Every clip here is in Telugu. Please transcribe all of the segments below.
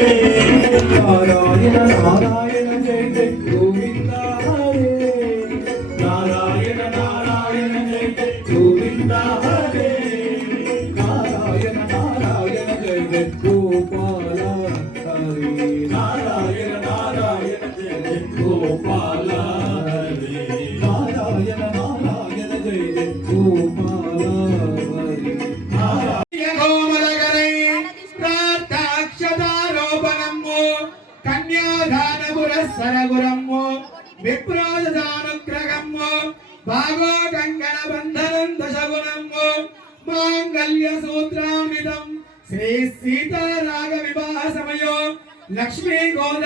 నారాయణ నారాయణ జయ జయ గోవింద హరే నారాయణ నారాయణ జయ జయ గోవింద హరే నారాయణ నారాయణ జయ జయ గోపాల హరే నారాయణ నారాయణ జయ జయ గోపాల హరే నారాయణ నారాయణ జయ జయ గోపాల హరే సరగురమ్ము విప్రోదానుగ్రహమ్ము భాగో కంగణ బంధనం దశగుణమ్ము మాంగళ్య సూత్రామిదం శ్రీ సీతారాగ వివాహ సమయో లక్ష్మీ గోద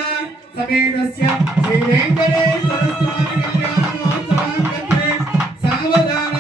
సమేతస్య శ్రీ వెంకటేశ్వర స్వామి కళ్యాణోత్సవాంగత్రే సావధాన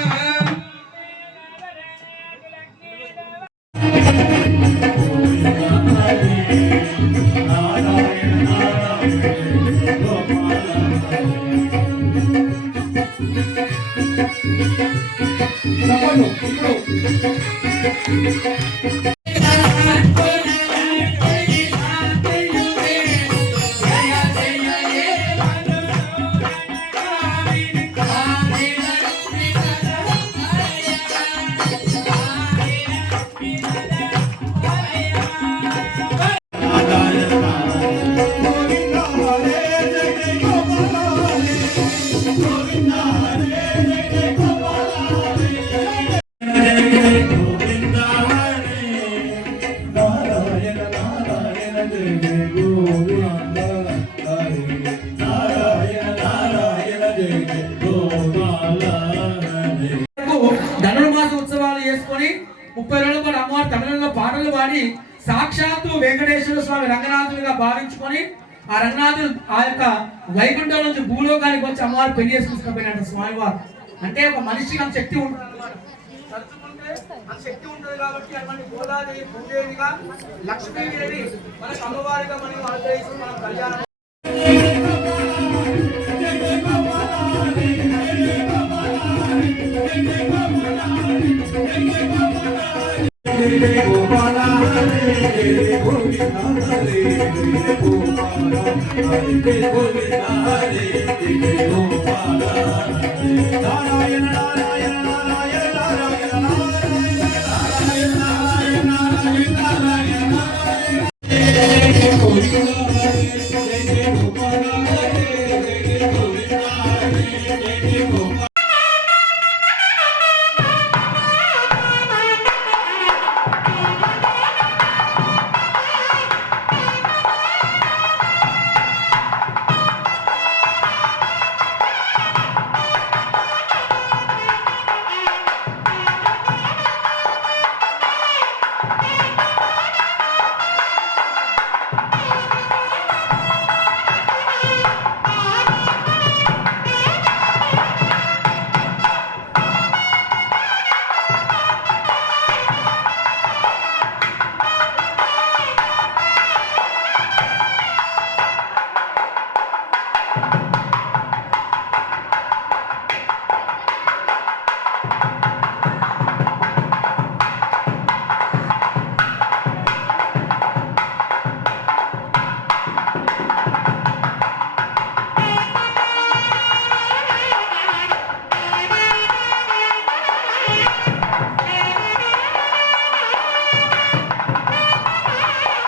ధనుర్మాస ఉత్సవాలు చేసుకొని 30 రోజుల పాటు అమ్మవారి తమిళంలో పాటలు పాడి సాక్షాత్తు వెంకటేశ్వర స్వామి రంగనాథుడిగా భావించుకొని ఆ రంగనాథుడు ఆ యొక్క వైకుంఠం నుంచి భూలోకానికి వచ్చి అమ్మవారు పెళ్లి చేసుకుంటున్నపోయినట్టు స్వామివారు అంటే ఒక మనిషికి అంత శక్తి ఉంటుంది కాబట్టి అటువంటి గోదాదేవి భూదేవిగా లక్ష్మీదేవి మనకు అమ్మవారిగా మనం ఆశ్రయిస్తూ మనం కళ్యాణం గోపాల హరే గోవింద హరే గోపాల హరే గోవింద హరే